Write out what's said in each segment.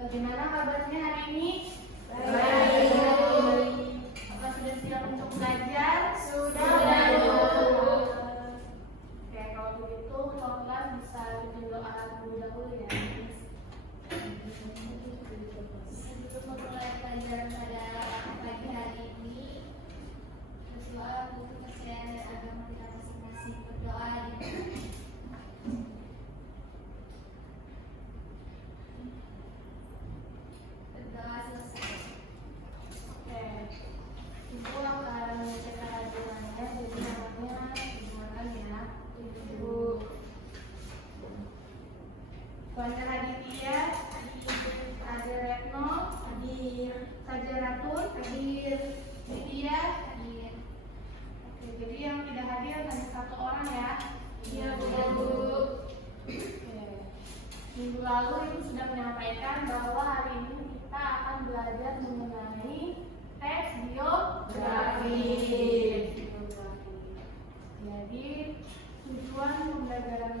Bagaimana kabarnya hari ini? Baik. Apa sudah siap untuk belajar? Sudah. Oke, kalau begitu kelas bisa bikin doa terlebih dahulu ya. Untuk memulai pelajaran pada pagi hari ini, berdoa untuk kepercayaan dan agama kita masing-masing. Berdoa selesai. Oke, ibu akan menceritakan hadirannya, jadi namanya digunakan ya. Ibu Wanda Raditya, Ade Retno, hadir. Saja Ratun, hadir. Lydia, hadir. Oke, jadi yang tidak hadir hanya satu orang ya. Iya, Bu. Oke. Minggu lalu ibu sudah menyampaikan bahwa hari ini kita akan belajar mengenai teks biografi. Jadi tujuan pembelajaran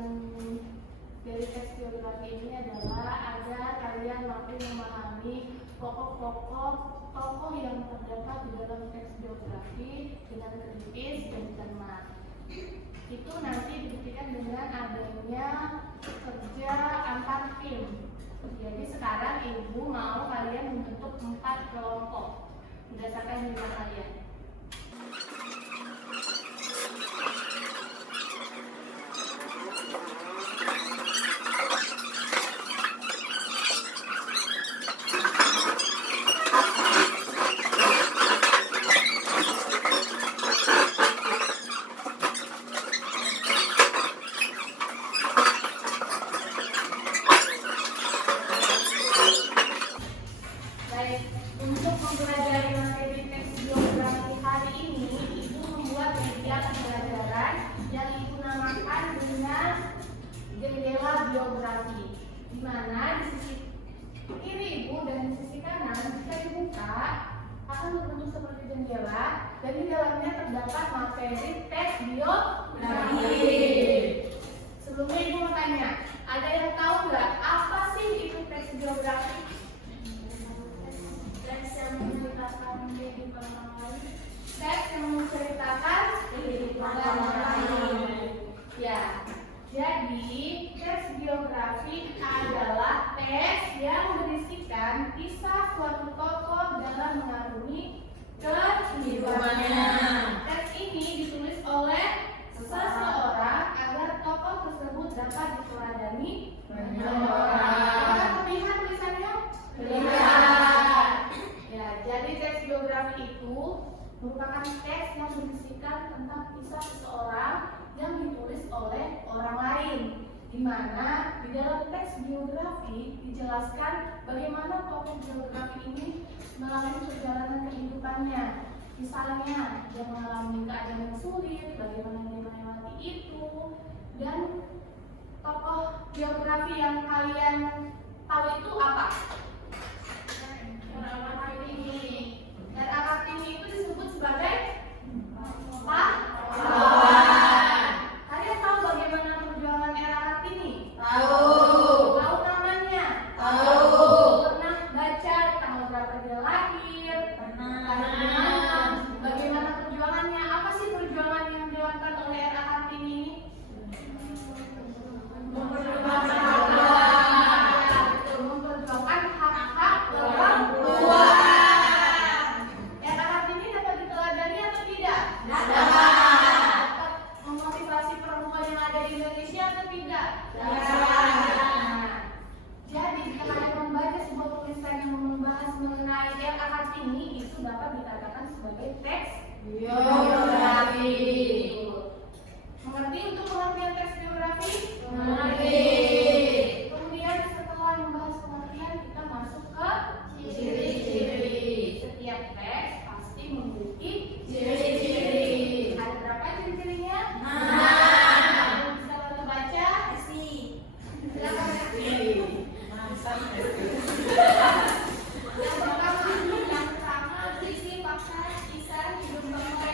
dari teks biografi ini adalah agar kalian mampu memahami pokok-pokok tokoh yang terdapat di dalam teks biografi dengan kritis dan cermat. Itu nanti dibuktikan dengan adanya kerja antar tim. Jadi sekarang ibu mau kalian membentuk 4 kelompok berdasarkan nilai kalian. Baik, untuk mempelajari materi teks biografi hari ini, ibu membuat media pembelajaran yang ibu namakan dengan jendela biografi, di mana di sisi kiri ibu dan di sisi kanan jika dibuka akan berbentuk seperti jendela dan di dalamnya terdapat materi teks biografi. Sebelumnya ibu mau tanya, ada yang tahu nggak apa sih itu teks biografi? Teks yang menceritakan kehidupan orang lain. Teks yang menceritakan kehidupan orang lain. Ya, jadi teks biografi adalah teks yang berisikan kisah suatu tokoh dalam mengarungi kehidupannya. Teks ini ditulis oleh seseorang agar tokoh tersebut dapat diteladani banyak orang. Apakah terlihat tulisannya? Terlihat. Ya, jadi teks biografi itu merupakan teks yang berisikan tentang kisah seseorang yang ditulis oleh orang lain, di mana di dalam teks biografi dijelaskan bagaimana tokoh biografi ini melalui perjalanan kehidupannya. Misalnya, dia mengalami keadaan yang sulit, bagaimana dia melewati itu, dan tokoh biografi yang kalian tahu itu apa? Kartini. Dan Kartini itu disebut sebagai pahlawan. Kalian tahu bagaimana perjuangan era Kartini? Tahu. Tahu namanya? Tahu. Pernah baca tanggal berapa dia lahir? Pernah. Bagaimana perjuangannya? Apa sih perjuangan yang dilakukan oleh era Kartini ini? Memperjuangkan Memperjuangkan hak-hak perempuan. Era Kartini dapat diteladani atau tidak? Dapat memotivasi perempuan yang ada di Indonesia atau tidak? Nah, jadi jika kalian membaca sebuah tulisan yang membahas mengenai era Kartini, itu dapat dikatakan sebagai teks biografi. Mengerti untuk pengertian teks biografi? Mengerti. Kemudian setelah membahas pengertian, kita masuk ke Ciri-ciri. Setiap teks pasti memiliki Ciri-ciri. Ada berapa ciri-cirinya? Nah. Bisa kita baca? Silakan. Yang pertama, visi, fakta, kisah, hidup bangsa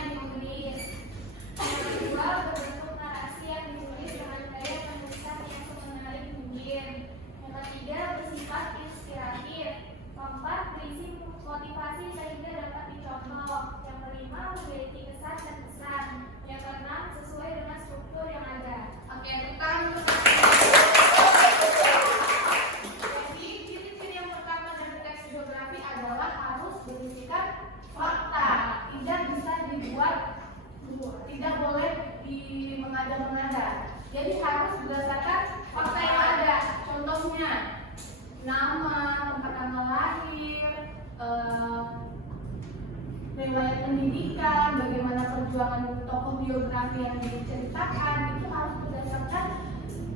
pendidikan, bagaimana perjuangan tokoh biografi yang diceritakan, itu harus berdasarkan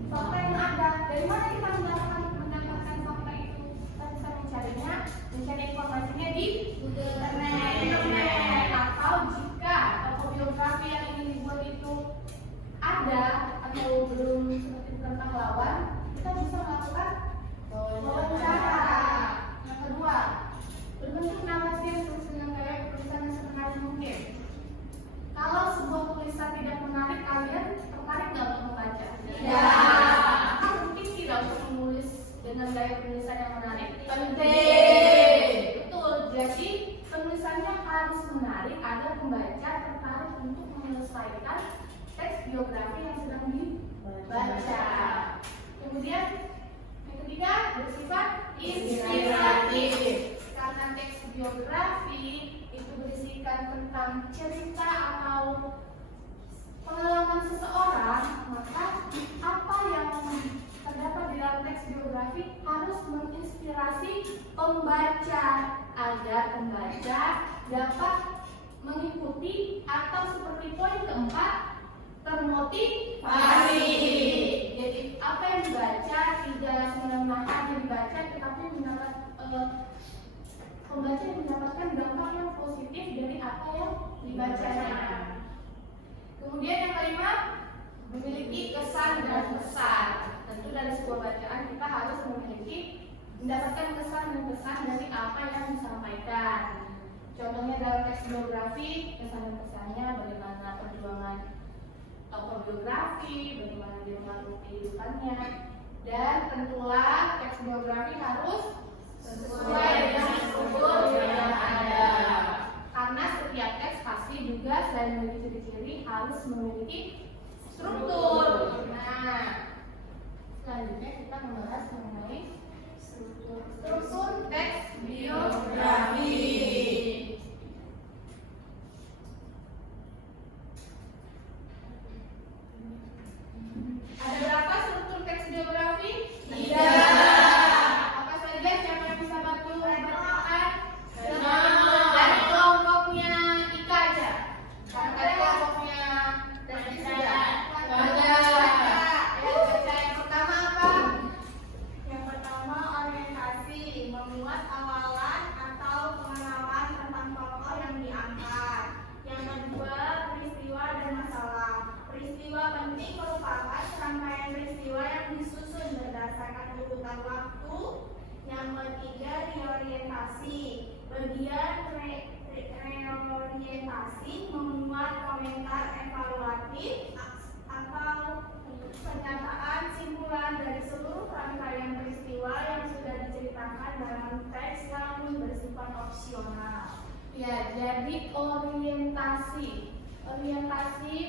fakta yang ada. Dari mana kita mendapatkan fakta itu? Kita bisa mencari informasinya di internet. Atau jika tokoh biografi yang ingin dibuat itu ada atau belum seperti tentang lawan, kita bisa melakukan wawancara. Yang kedua, berbentuk narasi yang tulisan yang sederhana mungkin. Kalau sebuah tulisan tidak menarik, kalian tertarik nggak untuk membaca? Tidak. Mungkin tidak untuk menulis dengan gaya penulisan yang menarik. Penting. Betul. Jadi penulisannya harus menarik agar pembaca tertarik untuk menyelesaikan teks biografi yang sedang dibaca. Kemudian yang ketiga, bersifat inspiratif. Karena teks biografi itu berisikan tentang cerita atau pengalaman seseorang, maka apa yang terdapat di dalam teks biografi harus menginspirasi pembaca agar pembaca dapat mengikuti atau seperti poin keempat, termotivasi. Jadi apa yang dibaca tidak semena-mena dibaca, tetapi pembaca mendapatkan dampak yang positif dari apa yang dibacanya. Kemudian yang kelima, memiliki kesan dan pesan. Tentu dari sebuah bacaan kita harus mendapatkan kesan dan pesan dari apa yang disampaikan. Contohnya dalam teks biografi, kesan dan pesannya bagaimana perjuangan tokoh biografi, bagaimana dia mengalami kehidupannya, dan tentulah teks biografi harus sesuai dengan struktur yang ada. Karena setiap teks pasti juga selain memiliki ciri-ciri harus memiliki struktur. Nah, selanjutnya kita membahas mengenai struktur teks biografi. Ada berapa struktur teks biografi? Tidak. Apa saja? Siapa yang bisa bantu membacakan? Dari kelompoknya Ika aja. Dari kelompoknya Desi sudah. Ayo baca yang pertama apa? Yang pertama, orientasi, memuat awalan atau pengenalan tentang tokoh yang diangkat. Yang kedua, peristiwa dan masalah. Peristiwa penting merupakan serangkaian peristiwa yang disusun berdasarkan urutan waktu. Yang ketiga, reorientasi. Bagian reorientasi memuat komentar evaluatif atau pernyataan simpulan dari seluruh rangkaian peristiwa yang sudah diceritakan dalam teks namun bersifat opsional. Ya, jadi orientasi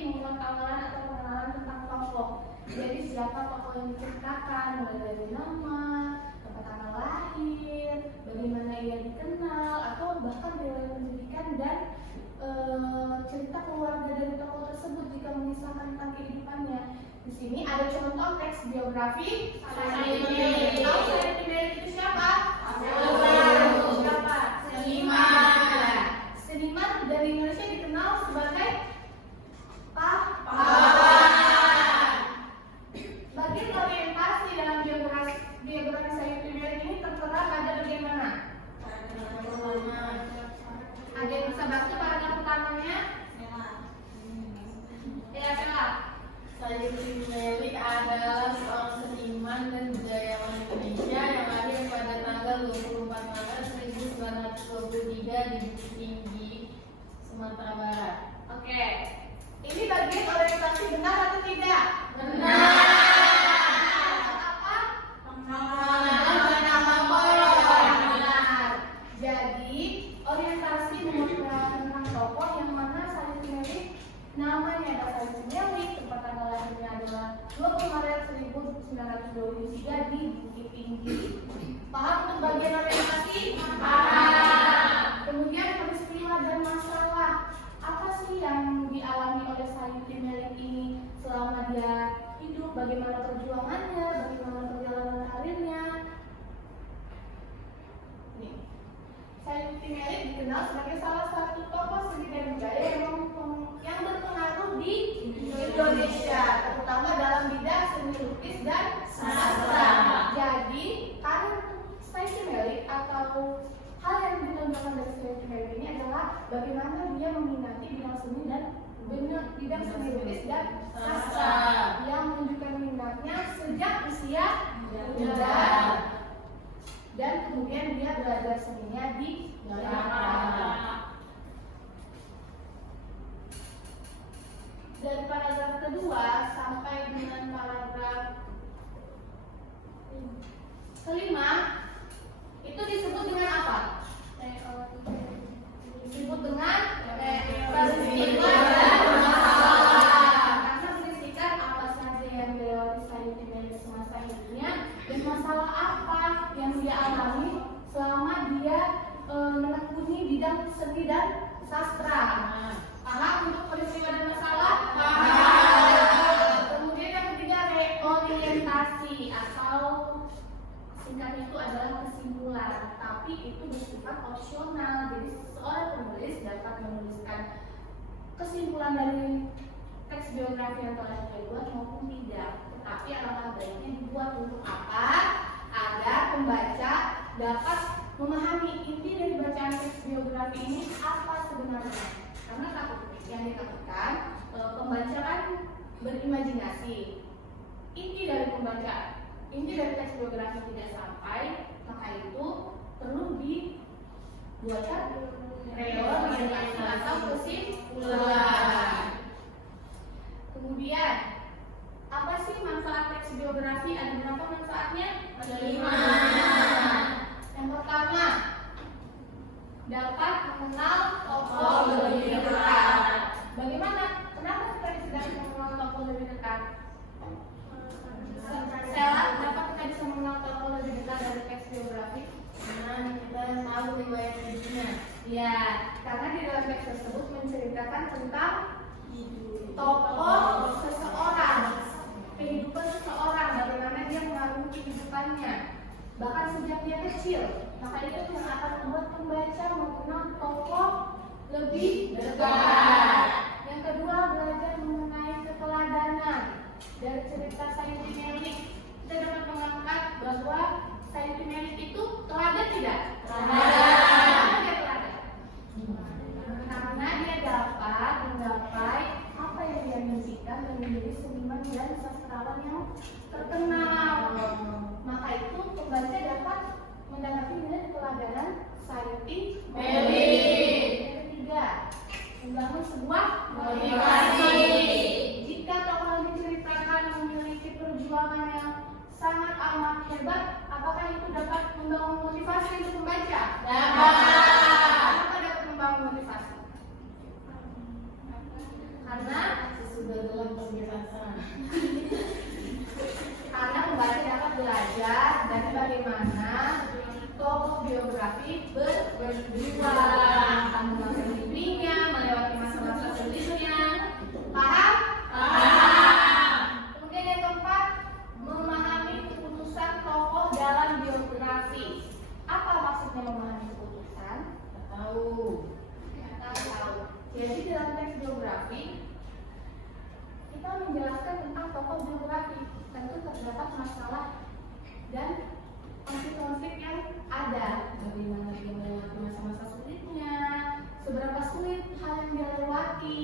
membuat awalan atau pengenalan tentang tokoh. Jadi siapa tokoh yang diceritakan, mulai dari nama, tempat tanggal lahir, bagaimana ia dikenal, atau bahkan riwayat pendidikan dan cerita keluarga dari tokoh tersebut jika mengisahkan tentang kehidupannya. Di sini ada contoh teks biografi. Tahu Saidin itu siapa? Siapa? Seniman. Seniman dari Indonesia dikenal sebagai pahlawan. Bagian orientasi dalam biografi Saidin ini tertera pada bagian mana? Ada yang bisa bantu paragraf pertamanya? Ya, Sela. Saidin Meli adalah seorang seniman dan budayawan Indonesia yang lahir pada tanggal 24 Maret 1923 di Bukit Tinggi, Sumatera Barat. Oke. Ini bagian orientasi benar atau tidak? Benar. Apa? Nama Benar. Jadi orientasi tentang tokoh yang mana Saidin Meli namanya adalah Saidin Meli, tempat tanggal lahirnya adalah 20 Maret 1923 di Bukit Tinggi. Paham untuk bagian orientasi? Paham. Kemudian peristiwa dan masalah. Apa sih yang dialami oleh Saidin Meli ini selama dia hidup? Bagaimana perjuangannya? Bagaimana perjalanan karirnya? Nih. Said Melik dikenal sebagai salah satu tokoh seni dan budaya yang berpengaruh di Indonesia, terutama dalam bidang seni lukis dan sastra. Jadi, karir Said Melik atau hal yang ditonjolkan dari Said Melik ini adalah bagaimana dia meminati bidang seni dan bidang seni lukis dan sastra yang menunjukkan minatnya sejak usia muda. Dan kemudian dia belajar seninya di Jakarta. Dari paragraf kedua sampai dengan paragraf kelima itu disebut dengan apa? Disebut dengan peristiwa dan masalah. Karena berisikan apa saja yang dilewati Said Melik semasa hidupnya dan masalah apa yang dia alami selama dia menekuni bidang seni dan sastra. Paham untuk peristiwa dan masalah? Paham. Kemudian yang ketiga, reorientasi atau singkatnya itu adalah kesimpulan, tapi itu bersifat opsional. Jadi seorang penulis dapat menuliskan kesimpulan dari teks biografi yang telah dia buat maupun tidak. Tetapi alangkah baiknya dibuat untuk apa? Agar pembaca dapat memahami inti dari bacaan teks biografi ini apa sebenarnya. Karena yang ditakutkan pembaca kan berimajinasi. Inti dari teks biografi tidak sampai, maka itu perlu dibuatkan reorientasi atau kesimpulan. Kemudian, apa sih manfaat teks biografi? Ada berapa manfaatnya? Ada 5. Yang pertama, dapat mengenal tokoh lebih dekat. Bagaimana? Kenapa kita bisa mengenal tokoh lebih dekat? Stella, kenapa kita bisa mengenal tokoh lebih dekat dari teks biografi? Karena kita tahu riwayat hidupnya. Ya, karena di dalam teks tersebut menceritakan tentang tokoh seseorang, kehidupan seseorang, bagaimana dia mengalami kehidupannya, bahkan sejak dia kecil. Maka itu yang akan membuat pembaca mengenal tokoh lebih dekat. Yang kedua, belajar mengenai keteladanan. Dari cerita Said Melik, kita dapat mengangkat bahwa Said Melik itu teladan tidak? Teladan. Karena dia dapat menggapai apa yang dia mimpikan dan menjadi seniman dan sastrawan yang terkenal. Maka itu pembaca dapat mendapati nilai keteladanan Said Melik. Yang ketiga, membangun sebuah motivasi. Jika tokoh yang diceritakan memiliki perjuangan yang sangat amat hebat, apakah itu dapat membangun motivasi untuk membaca? Dapat. Kenapa dapat membangun motivasi? Karena Sesudah dalam pembebasan. karena pembaca dapat belajar dari bagaimana tokoh biografi berjuang melalui mimpinya, melewati masa-masa sulitnya. Paham? Paham. Kemudian yang keempat, memahami keputusan tokoh dalam biografi. Apa maksudnya memahami keputusan? Tahu. Tahu. Jadi dalam teks biografi kita menjelaskan tentang tokoh biografi. Tentu terdapat masalah dan konflik-konflik yang ada. Bagaimana dia melewati masa-masa sulitnya, seberapa sulit hal yang dia lewati.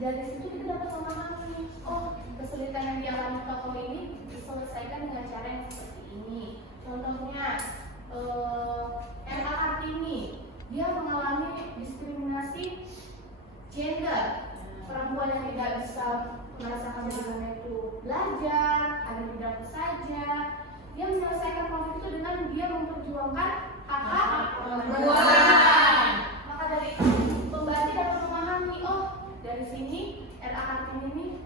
Dari situ kita dapat memahami, oh, kesulitan yang dialami tokoh ini diselesaikan dengan cara yang seperti ini. Contohnya, R.A. Kartini, dia mengalami diskriminasi gender. Perempuan yang tidak bisa merasakan bagaimana itu belajar, ada di dapur saja. Dia menyelesaikan konflik itu dengan dia memperjuangkan hak-hak perempuan. Maka dari itu pembaca dapat memahami, oh, dari sini R.A. Kartini ini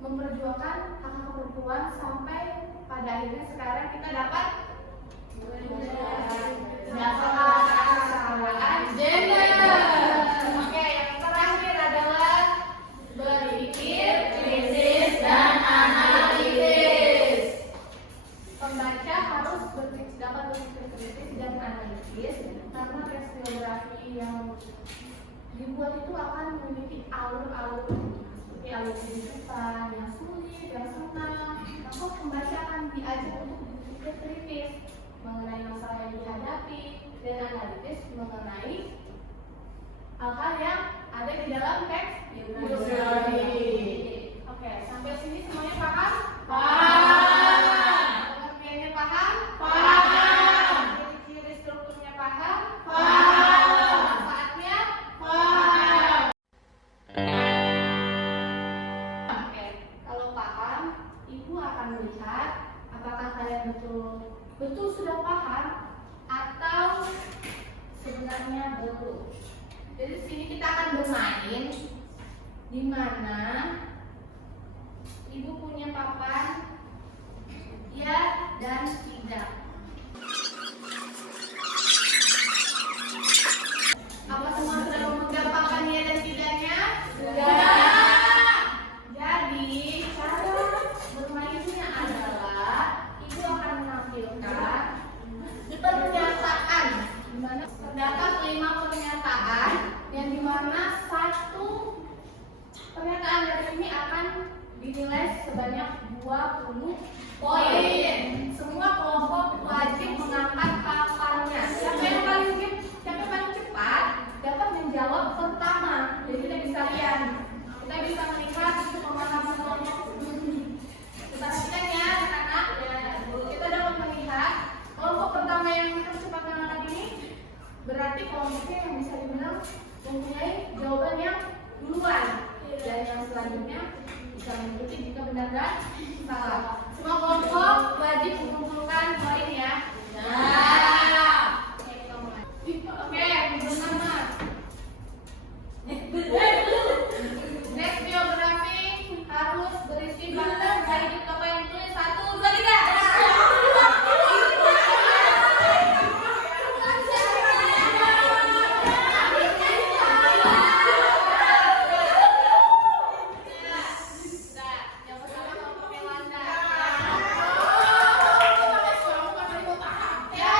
memperjuangkan hak-hak perempuan sampai pada akhirnya sekarang kita dapat kesetaraan gender. Oke, yang terakhir adalah berpikir kritis dan analitis. Pembaca harus dapat berpikir kritis dan analitis karena teks biografi biografi yang dibuat itu akan memiliki alur-alur seperti alur kehidupan yang sulit, yang senang. Maka pembaca akan diajak untuk berpikir kritis mengenai masalah yang dihadapi dan analitis mengenai hal-hal yang ada di dalam teks biografi. Oke, sampai sini semuanya paham? Paham. Pengertiannya paham? Paham. Ciri-ciri strukturnya paham? Paham. Saatnya? Paham. Oke, kalau paham, Ibu akan melihat apakah kalian betul sudah paham atau sebenarnya belum. Jadi di sini kita akan bermain di mana Ibu punya papan ya dan tidak. Apa semua sudah memegang papan ya dan tidaknya? Sudah. Jadi cara bermainnya adalah Ibu akan menampilkan pernyataan di mana terdapat 5 pernyataan yang dimana satu pernyataan dari ini akan dinilai sebanyak 20 poin. Semua kelompok wajib mengangkat papannya. Siapa yang paling cepat dapat menjawab pertama. Jadi kita bisa lihat, kita bisa melihat itu pemahaman kelompok. Kita perhatikan ya anak-anak. Kita dapat melihat kelompok pertama yang cepat mengangkat ini berarti kelompoknya yang bisa dibilang mempunyai jawaban yang duluan, dan yang selanjutnya bisa mengikuti jika benar dan salah. Semua kelompok wajib mengumpulkan poin ya. Oke, kita mulai. Oke, pertama. Next biografi harus berisi fakta dari tokoh yang tulis 1, 2, 3. Ya,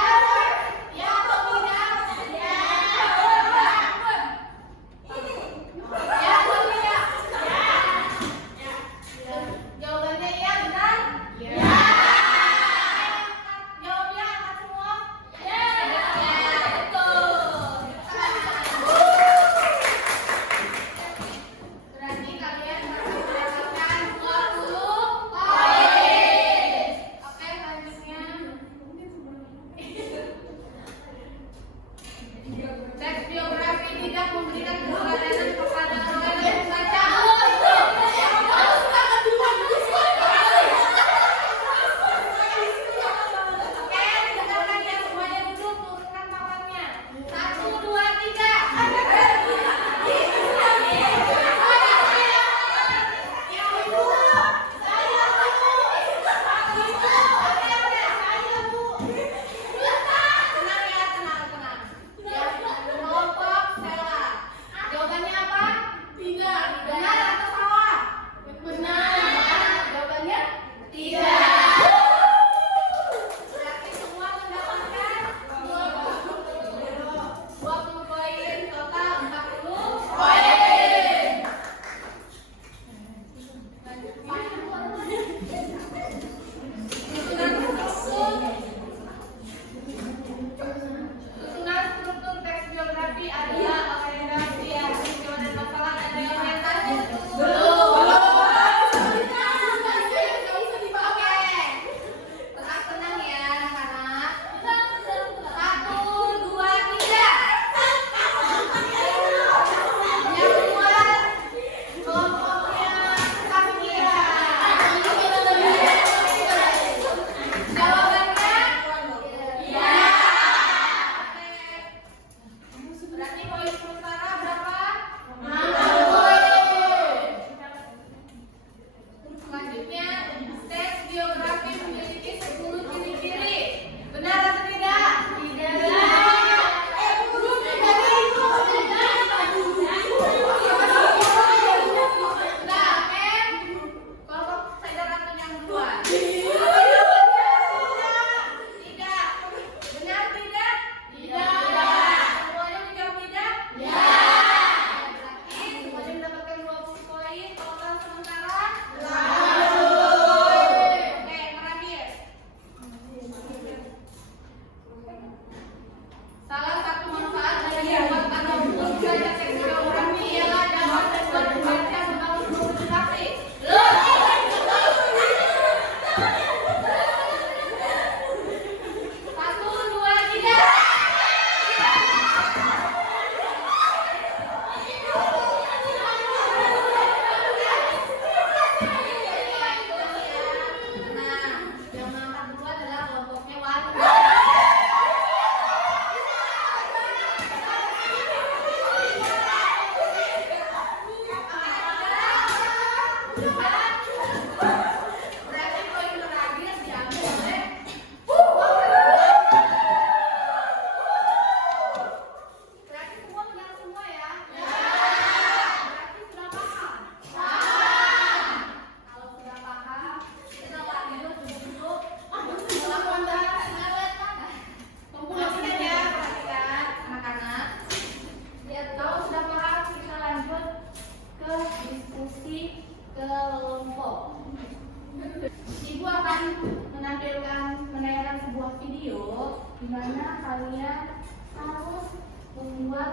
dimana kalian harus membuat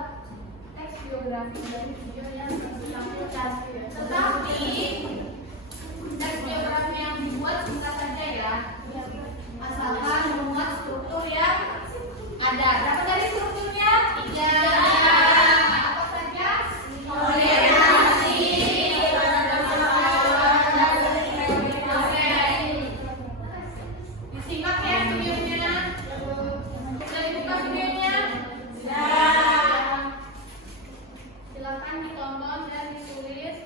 teks biografi dari video yang bersangkutan. Tetapi teks biografi yang dibuat singkat saja ya, asalkan memuat struktur yang ada. Berapa dari strukturnya? 3. Apa saja? Orientasi, disingkat ya videonya. Sudah dibuka videonya? Sudah. Silakan ditonton dan ditulis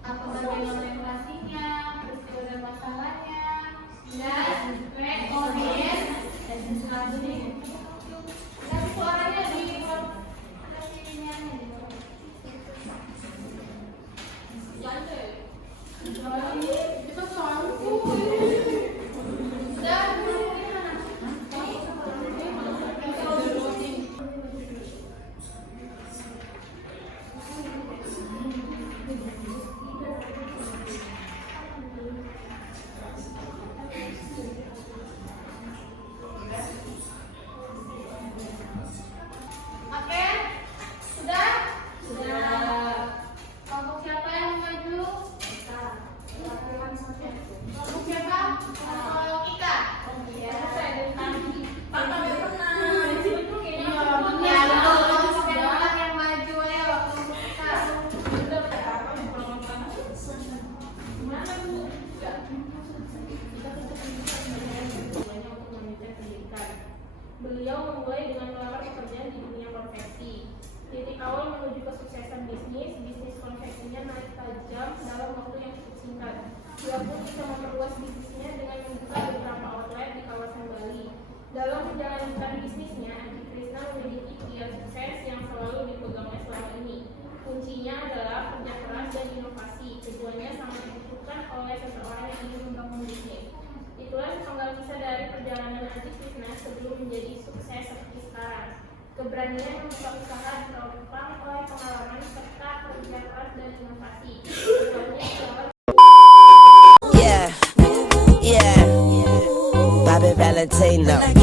apa bagian orientasinya, peristiwa dan masalahnya, dan reorient dan selanjutnya. Dan suaranya di ada sininya nih. Jangan kita sanggup. Sudah, oke, sudah? Sudah. Kelompok siapa yang maju? Kelompok siapa? Kelompok Ika. Ya, saya dari tadi. Pak, kami pernah. Ya, kelompok yang maju, ayo. Kelompok Ika. Gimana, Bu? Beliau memulai dengan melamar pekerjaan di dunia konveksi. Titik awal menuju kesuksesan bisnis konveksinya naik tajam dalam waktu yang cukup singkat. Dia pun bisa memperluas bisnisnya dengan membuka beberapa outlet di kawasan Bali. Dalam menjalankan bisnisnya, Adi Krishna memiliki kiat sukses yang selalu dipegangnya selama ini. Kuncinya adalah kerja keras dan inovasi. Keduanya sangat dibutuhkan oleh seseorang yang ingin membangun bisnis. Itulah sepenggal kisah dari perjalanan Adi Krishna sebelum menjadi sukses seperti sekarang. Keberanian membuka usaha ditopang oleh pengalaman serta kerja keras dan inovasi. Keduanya adalah Yeah, Bobby Valentino.